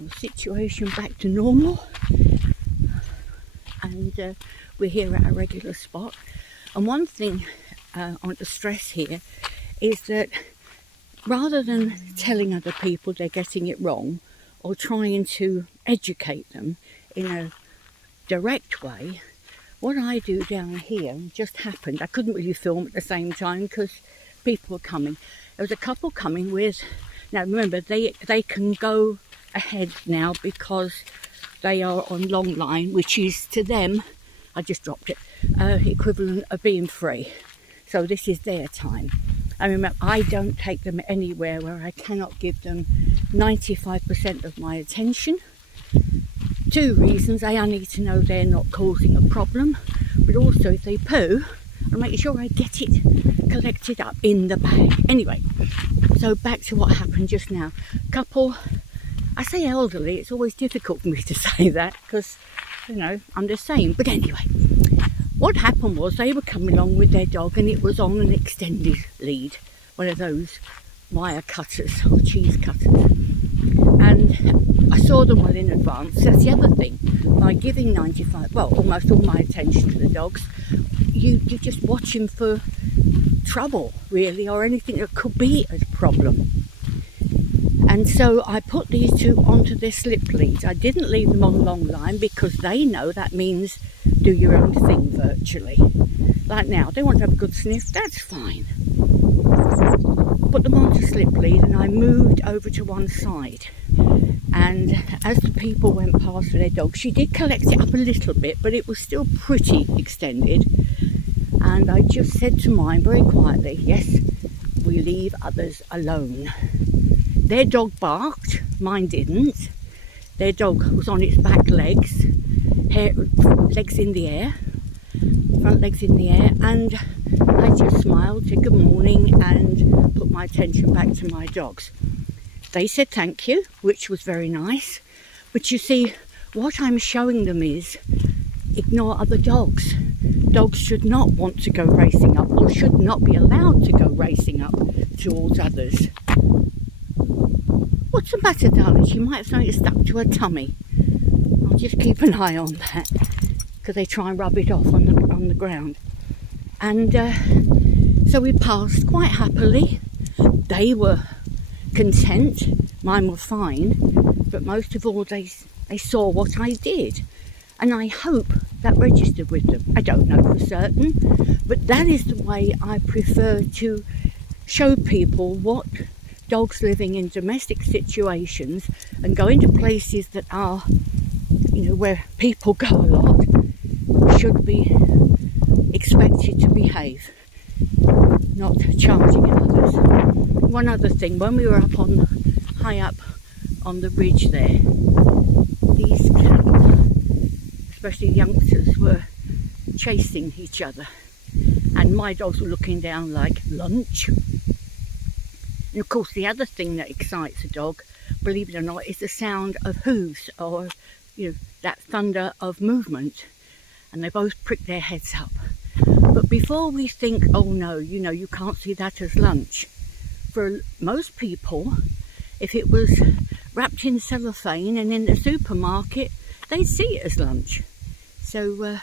The situation back to normal, and we're here at a regular spot. And one thing I want to stress here is that rather than telling other people they're getting it wrong or trying to educate them in a direct way, what I do down here just happened. I couldn't really film at the same time because people were coming. There was a couple coming with, now remember, they can go ahead now because they are on long line, which is to them, I just dropped it, equivalent of being free. So this is their time. I remember, I don't take them anywhere where I cannot give them 95% of my attention. Two reasons: I need to know they're not causing a problem, but also if they poo, I'm making sure I get it collected up in the bag. Anyway, so back to what happened just now. Couple, I say elderly, it's always difficult for me to say that because, you know, I'm the same. But anyway, what happened was they were coming along with their dog and it was on an extended lead, one of those wire cutters or cheese cutters. And I saw them well in advance. That's the other thing. By giving 95, well, almost all my attention to the dogs, you're just watching for trouble, really, or anything that could be a problem. And so I put these two onto their slip leads. I didn't leave them on long line because they know that means do your own thing virtually. Like now, they want to have a good sniff, that's fine. Put them onto slip lead and I moved over to one side. And as the people went past with their dog, she did collect it up a little bit, but it was still pretty extended. And I just said to mine very quietly, yes, we leave others alone. Their dog barked, mine didn't. Their dog was on its back legs, legs in the air, front legs in the air, and I just smiled, said good morning and put my attention back to my dogs. They said thank you, which was very nice. But you see, what I'm showing them is ignore other dogs. Dogs should not want to go racing up or should not be allowed to go racing up towards others. What's the matter, darling? She might have something stuck to her tummy. I'll just keep an eye on that because they try and rub it off on the ground. And so we passed quite happily. They were content, mine were fine, but most of all they saw what I did, and I hope that registered with them. I don't know for certain, but that is the way I prefer to show people what dogs living in domestic situations and going to places that are, you know, where people go a lot, should be expected to behave, not charging others. One other thing, when we were up on, high up on the ridge there, these cattle, especially youngsters, were chasing each other, and my dogs were looking down like lunch. And of course the other thing that excites a dog, believe it or not, is the sound of hooves, or, you know, that thunder of movement, and they both prick their heads up. But before we think, oh no, you know, you can't see that as lunch, for most people, if it was wrapped in cellophane and in the supermarket, they'd see it as lunch. So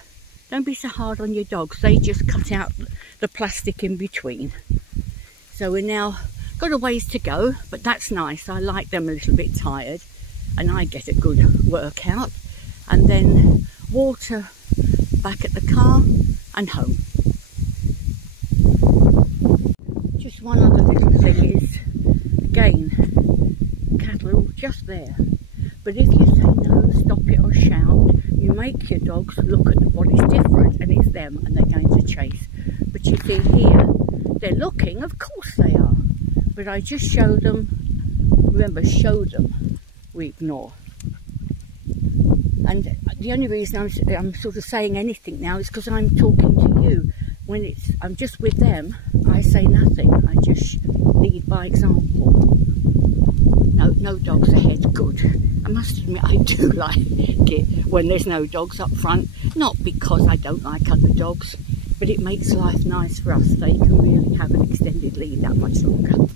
don't be so hard on your dogs. They just cut out the plastic in between. So we're now got a ways to go, but that's nice. I like them a little bit tired and I get a good workout. And then water back at the car and home. Just one other little thing is, again, cattle are all just there. But if you say no, stop it or shout, you make your dogs look at what is different and it's them and they're going to chase. But you see here, they're looking, of course they are. But I just show them, remember, show them, we ignore. And the only reason I'm sort of saying anything now is because I'm talking to you. When I'm just with them, I say nothing. I just lead by example. No dogs ahead, good. I must admit I do like it when there's no dogs up front. Not because I don't like other dogs, but it makes life nice for us. They can really have an extended lead that much longer.